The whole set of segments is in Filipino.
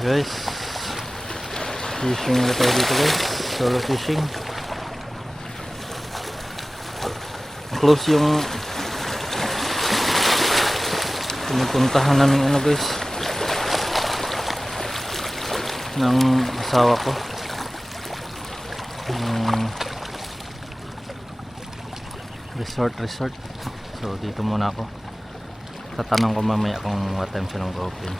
Guys, fishing na tayo dito guys, solo fishing. Close yung pinupuntahan namin ano guys ng asawa ko, resort. So dito muna ako, tatanong ko mamaya kung what time siya nang open.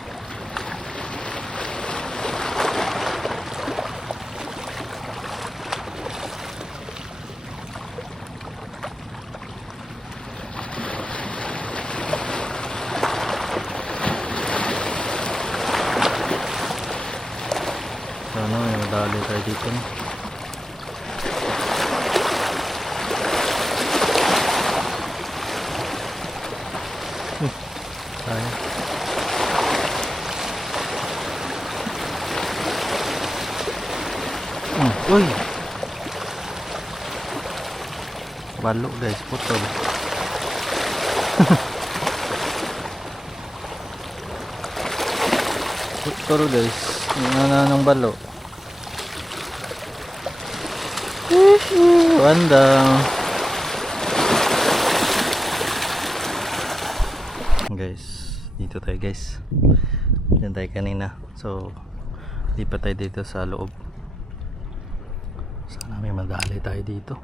Sana may madali tayo dito, no? Sayang. Uy! Balo guys, putol. Putol guys, ng balo. Bandang guys, dito tayo guys, dyan tayo kanina, so lipat tayo dito sa loob. Sana may madali tayo dito.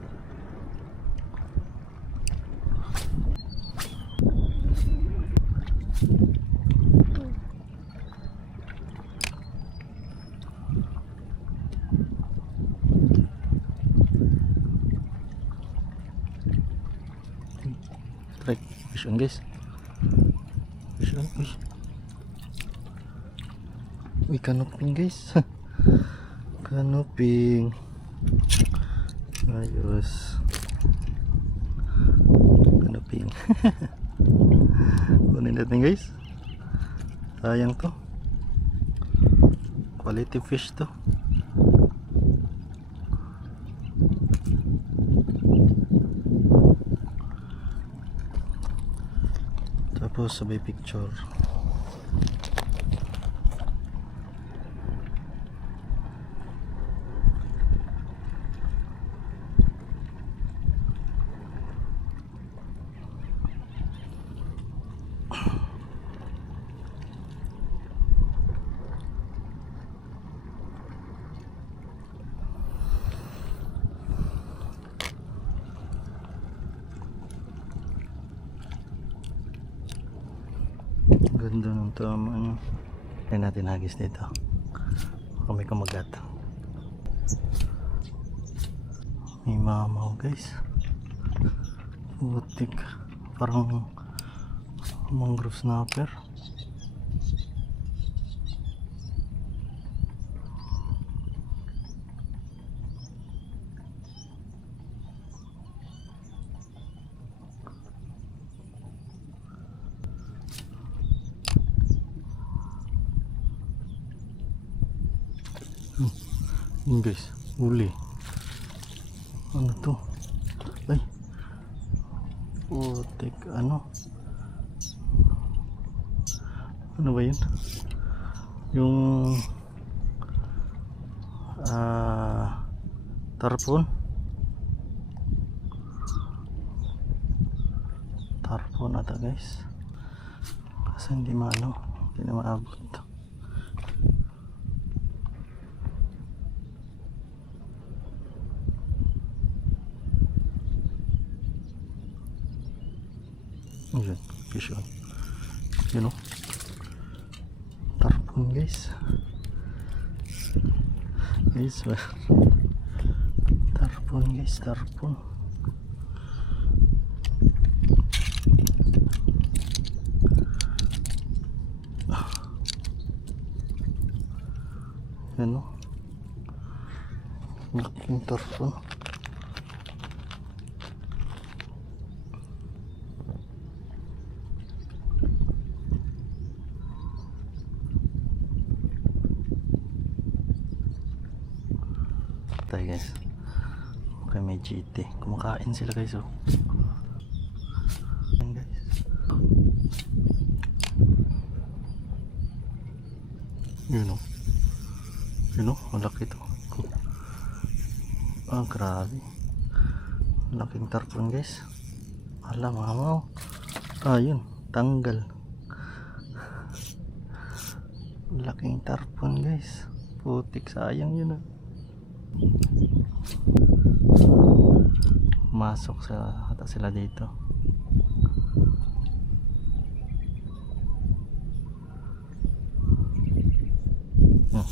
Strike fish on guys, fish on. Uy, kanoping guys. Kanoping, ayos, kanoping. Kunin natin guys, sayang to, quality fish to. Tapos sabay picture. Ganda ng tama nyo. Kaya natin hagis dito. Kami kumagat. May mamaw guys. Butik. Parang mangrove snapper. Yun guys, uli. Ano to? Ay, putik, ano ba yun? Yung tarpon ata guys, kasi hindi na maabot. Ayan, fish on. You know, tarpon guys. Tarpon guys, tarpon. Yan o, laking tarpon. Tayo guys, okay, may GT, kumakain sila guys. Oh, ayan guys, Yun o. Yun o, malaki to. Ah, grabe. Laking tarpon guys. Alam mo. Ah, yun. Tanggal. Laking tarpon guys. Putik, sayang yun. Masok sa ata sila dito.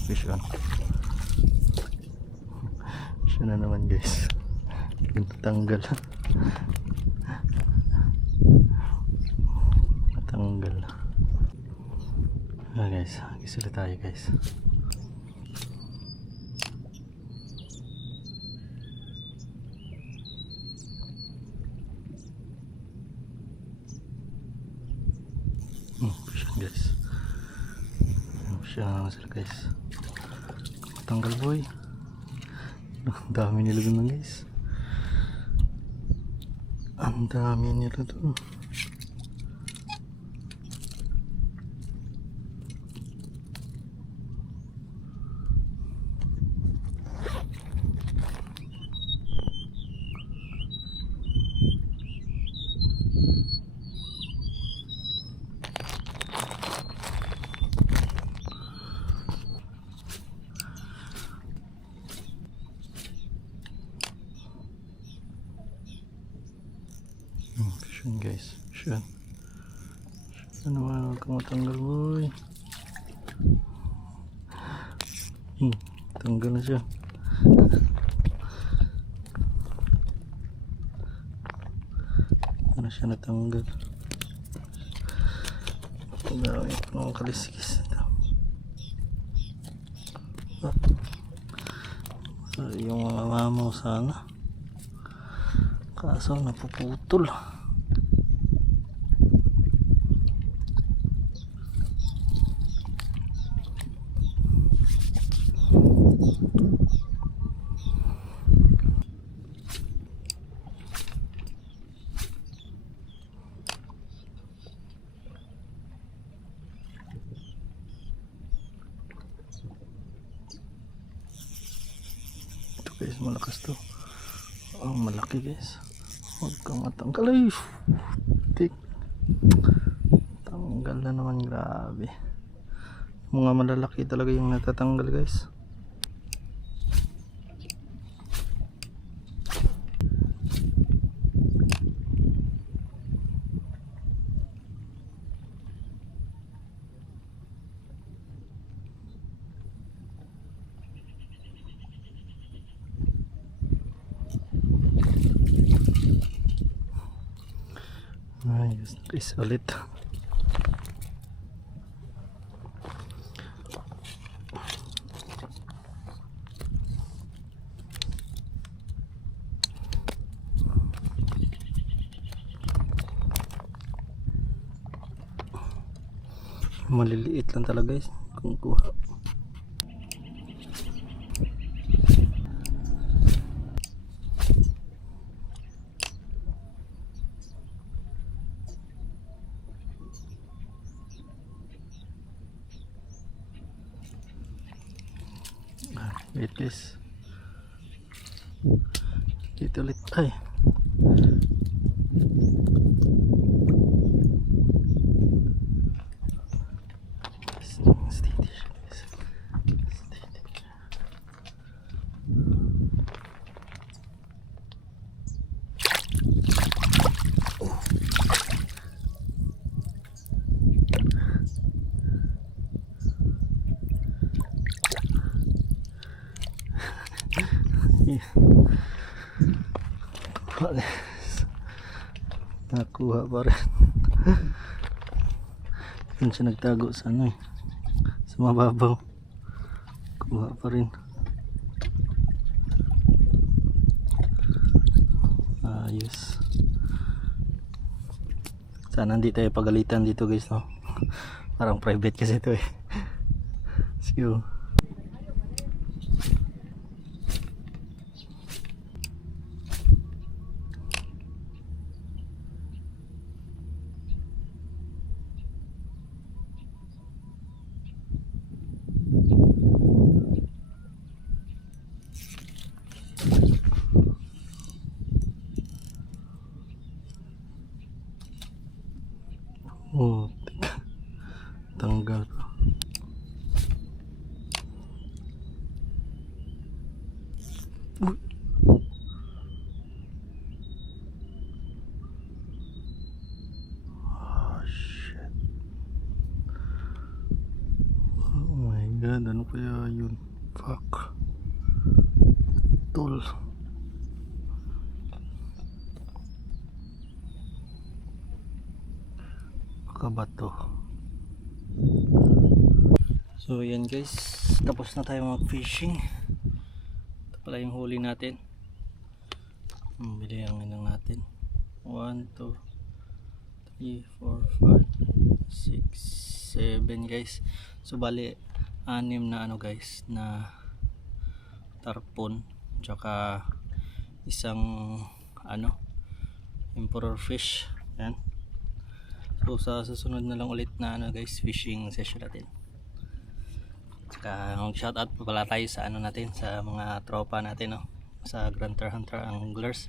Fish on. Siya na naman guys. Tanggal. Natanggal. Ah guys, gisila tayo guys. Fish on guys. Siya na naman sila guys. Tanggal boy. Ang dami nila dun guys. Ang dami nila dun. Siyan guys, siyan. Siyan naman, huwag kang matanggal boy. Tanggal na siya. Ano siya natanggal. Ang dami pa naman kaliskis nito. Yung mga mamaw sana. Kaso napuputol. Ito guys, malakas to. Oh, malaki guys. Huwag kang matanggal. Ay, tik. Tanggal na naman, grabe. Mga malalaki talaga yung natatanggal guys. Ayos guys, ulit. Maliliit lang talaga guys kung kuha. Wait guys, dito ulit. Ay, steady siya guys. Steady. Nakuha pa rin. Yun siya nagtago sa ano eh, sa mababaw. Kuha pa rin. Ayos. Sana hindi tayo pagalitan dito guys, no? Parang private kasi ito eh. Let's go. Uy. Oh shit. Oh my god, ano kaya yun? Fuck. Tol. Baka ba to? So yan guys, tapos na tayo mag fishing. Ito pala yung huli natin. Bili ang inang natin. 1, 2, 3, 4, 5, 6, 7 guys. So bali 6 na ano guys na tarpon, tsaka isang ano emperor fish. Yan. So sa susunod na lang ulit na ano guys, fishing session natin. Tsaka mag-shoutout pa pala tayo sa ano natin, sa mga tropa natin, no? Sa Grunter Hunter Anglers,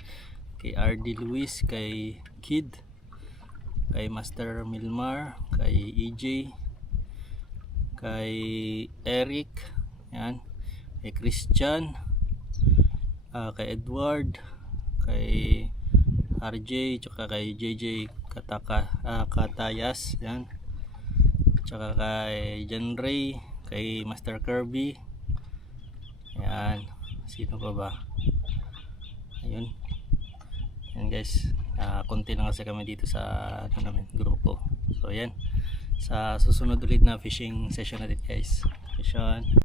kay RD Luis, kay Kid, kay Master Milmar, kay EJ, kay Eric, yan, kay Christian, kay Edward, kay RJ, tsaka kay JJ Katayas, yan, tsaka kay John Ray, kay Master Kirby, yan, sino pa ba, ayun, yan guys, konti na kasi kami dito sa ano namin, grupo. So yan, sa susunod ulit na fishing session natin guys. Fish on.